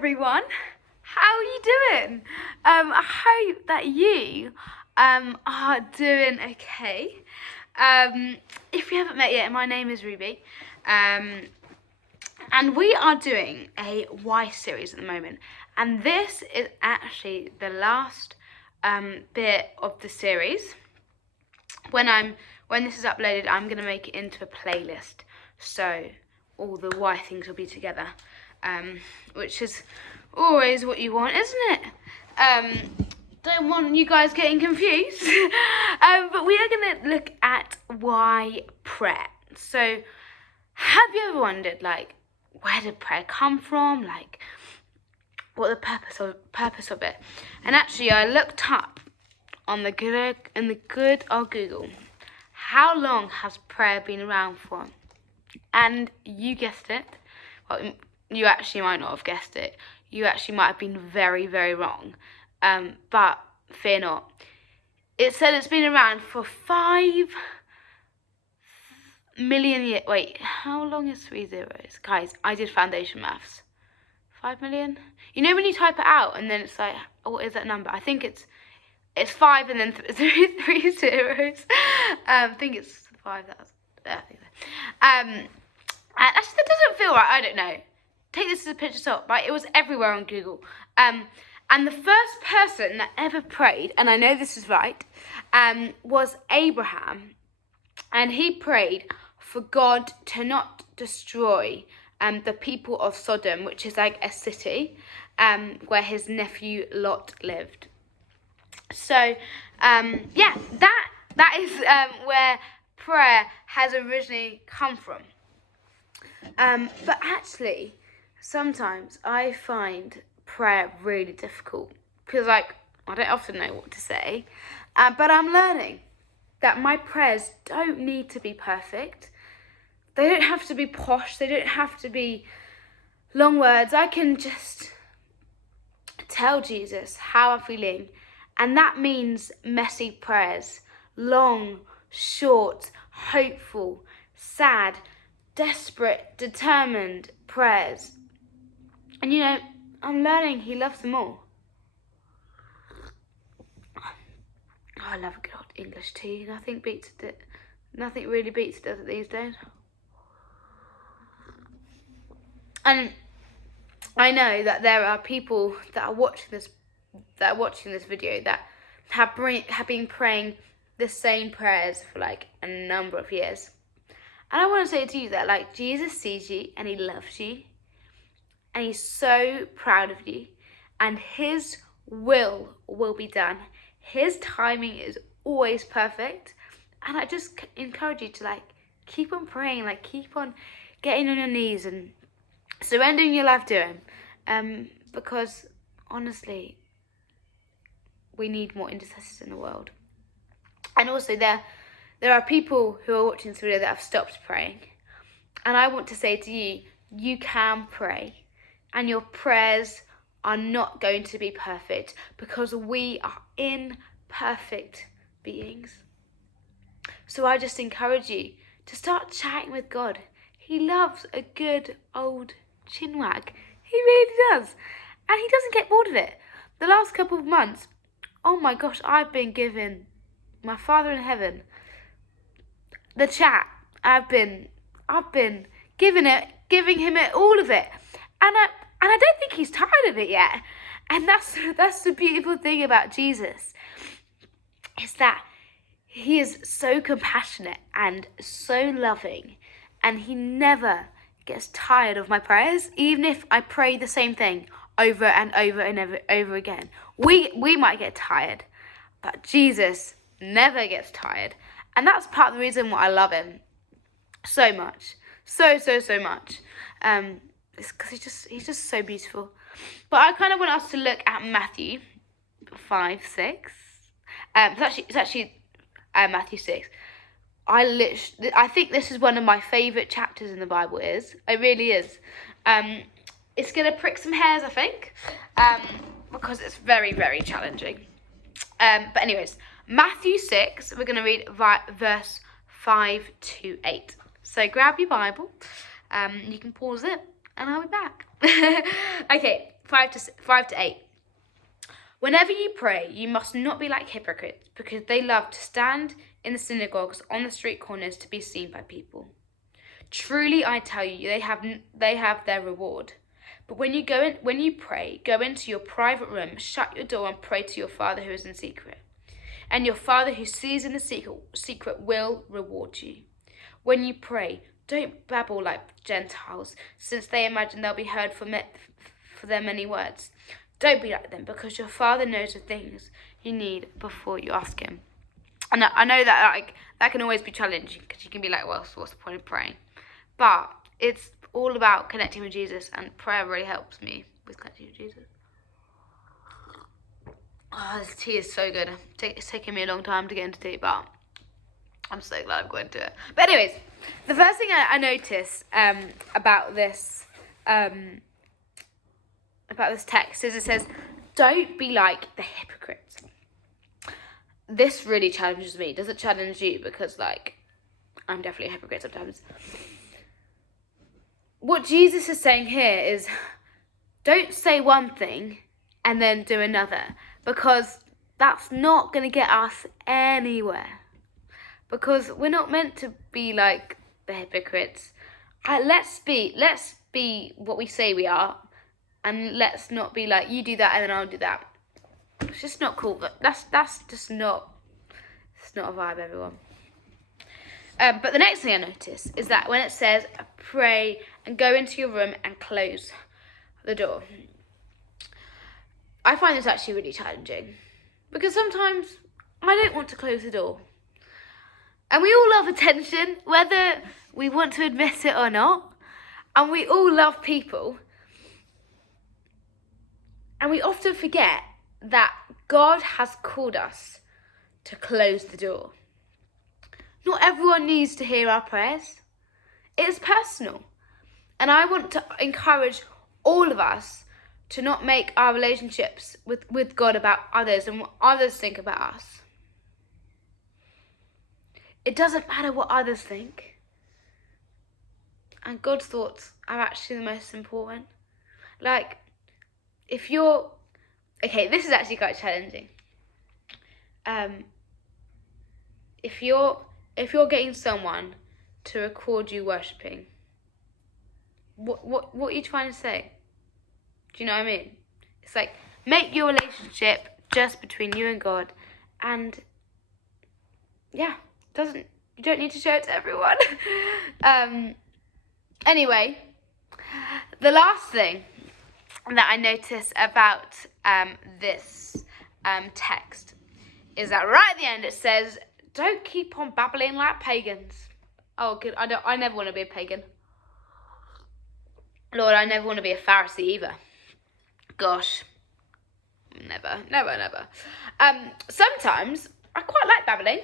everyone. How are you doing? I hope that you are doing okay. If you haven't met yet, my name is Ruby. And we are doing a Y series at the moment. And this is actually the last bit of the series. When this is uploaded, I'm gonna make it into a playlist. So all the Y things will be together. Which is always what you want, isn't it? Don't want you guys getting confused. But we are going to look at why prayer. So, have you ever wondered, like, where did prayer come from? Like, what the purpose of it? And actually, I looked up on the good old Google, how long has prayer been around for? And you guessed it. Well, you actually might not have guessed it. You actually might have been very, very wrong. But fear not. It said it's been around for 5 million years. Wait, how long is 3 zeros? Guys, I did foundation maths. 5 million? You know when you type it out and then it's like, oh, what is that number? I think it's 5 and then 3 zeros. I think it's 5,000. I think so. And actually, that doesn't feel right. I don't know. Take this as a pinch of salt, right? It was everywhere on Google. And the first person that ever prayed, and I know this is right, was Abraham. And he prayed for God to not destroy the people of Sodom, which is like a city where his nephew Lot lived. So, yeah, that is where prayer has originally come from. But actually, sometimes I find prayer really difficult because, like, I don't often know what to say, but I'm learning that my prayers don't need to be perfect. They don't have to be posh. They don't have to be long words. I can just tell Jesus how I'm feeling, and that means messy prayers, long, short, hopeful, sad, desperate, determined prayers. And you know, I'm learning he loves them all. Oh, I love a good old English tea. Nothing really beats it, does it, these days? And I know that there are people that are watching this video that have been praying the same prayers for like a number of years. And I want to say to you that, like, Jesus sees you and he loves you. And he's so proud of you. And his will be done. His timing is always perfect. And I just encourage you to, like, keep on praying. Like, keep on getting on your knees and surrendering your life to him. Because, honestly, we need more intercessors in the world. And also, there are people who are watching this video that have stopped praying. And I want to say to you, you can pray. And your prayers are not going to be perfect because we are imperfect beings. So I just encourage you to start chatting with God. He loves a good old chinwag. He really does. And he doesn't get bored of it. The last couple of months, oh my gosh, I've been giving my Father in heaven the chat. I've been giving him it, all of it. And I don't think he's tired of it yet. And that's the beautiful thing about Jesus, is that he is so compassionate and so loving, and he never gets tired of my prayers, even if I pray the same thing over and over and over again. We might get tired, but Jesus never gets tired. And that's part of the reason why I love him so much. So much. It's because he's just so beautiful. But I kind of want us to look at Matthew 5:6. It's actually Matthew 6. I think this is one of my favourite chapters in the Bible. It really is. It's gonna prick some hairs, I think, because it's very, very challenging. But anyways, Matthew 6. We're gonna read verse 5 to 8. So grab your Bible. You can pause it. And I'll be back. Okay, 5 to 8. Whenever you pray, you must not be like hypocrites, because they love to stand in the synagogues on the street corners to be seen by people. Truly, I tell you, they have their reward. But when you pray, go into your private room, shut your door, and pray to your Father who is in secret. And your Father who sees in the secret will reward you. When you pray, don't babble like Gentiles, since they imagine they'll be heard for their many words. Don't be like them, because your Father knows the things you need before you ask him. And I know that that can always be challenging, because you can be like, well, so what's the point of praying? But it's all about connecting with Jesus, and prayer really helps me with connecting with Jesus. Oh, this tea is so good. It's taken me a long time to get into tea, but I'm so glad I've got into it. But anyways, the first thing I notice about this text is it says, don't be like the hypocrites. This really challenges me. Does it challenge you? Because I'm definitely a hypocrite sometimes. What Jesus is saying here is, don't say one thing and then do another, because that's not going to get us anywhere. Because we're not meant to be like the hypocrites. Let's be what we say we are, and let's not be like, you do that and then I'll do that. It's just not cool. That's just not. It's not a vibe, everyone. But the next thing I notice is that when it says pray and go into your room and close the door, I find this actually really challenging, because sometimes I don't want to close the door. And we all love attention, whether we want to admit it or not. And we all love people. And we often forget that God has called us to close the door. Not everyone needs to hear our prayers. It's personal. And I want to encourage all of us to not make our relationships with God about others and what others think about us. It doesn't matter what others think. And God's thoughts are actually the most important. If you're... Okay, this is actually quite challenging. If you're getting someone to record you worshipping, what are you trying to say? Do you know what I mean? It's like, make your relationship just between you and God, and yeah, you don't need to show it to everyone. Anyway, the last thing that I notice about this text is that right at the end it says, don't keep on babbling like pagans. Oh, good. I never want to be a pagan. Lord, I never want to be a Pharisee either. Gosh. Never. Sometimes I quite like babbling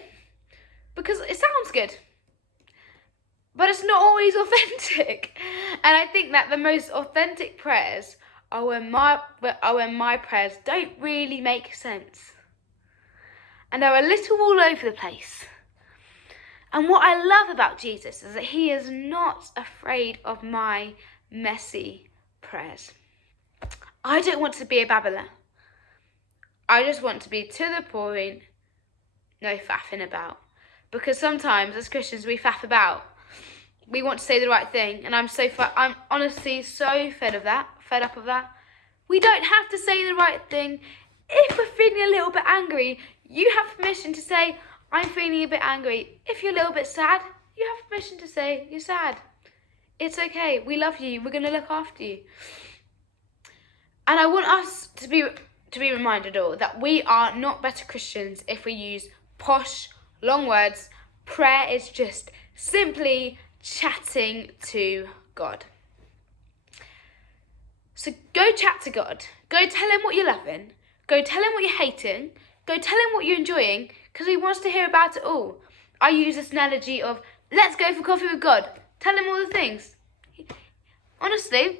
because it sounds good. But it's not always authentic. And I think that the most authentic prayers are when my prayers don't really make sense. And they're a little all over the place. And what I love about Jesus is that he is not afraid of my messy prayers. I don't want to be a babbler. I just want to be to the point, no faffing about. Because sometimes as Christians we faff about. We want to say the right thing, and I'm honestly so fed up of that. We don't have to say the right thing. If we're feeling a little bit angry, you have permission to say, I'm feeling a bit angry. If you're a little bit sad, you have permission to say, you're sad. It's okay. We love you. We're going to look after you. And I want us to be reminded all that we are not better Christians if we use posh, long words. Prayer is just simply chatting to God. So go chat to God. Go tell him what you're loving. Go tell him what you're hating. Go tell him what you're enjoying, because he wants to hear about it all. I use this analogy of, let's go for coffee with God. Tell him all the things. Honestly,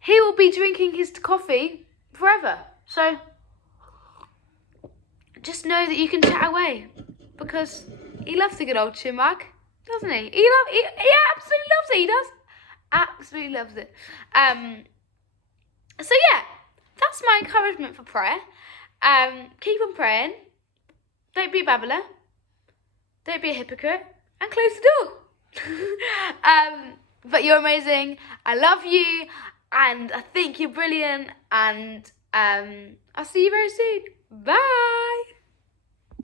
he will be drinking his coffee forever. So just know that you can chat away, because he loves a good old chin wag, doesn't he? He absolutely loves it. He does. Absolutely loves it. So yeah, encouragement for prayer. Keep on praying. Don't be a babbler. Don't be a hypocrite. And close the door. But you're amazing. I love you. And I think you're brilliant. And I'll see you very soon. Bye.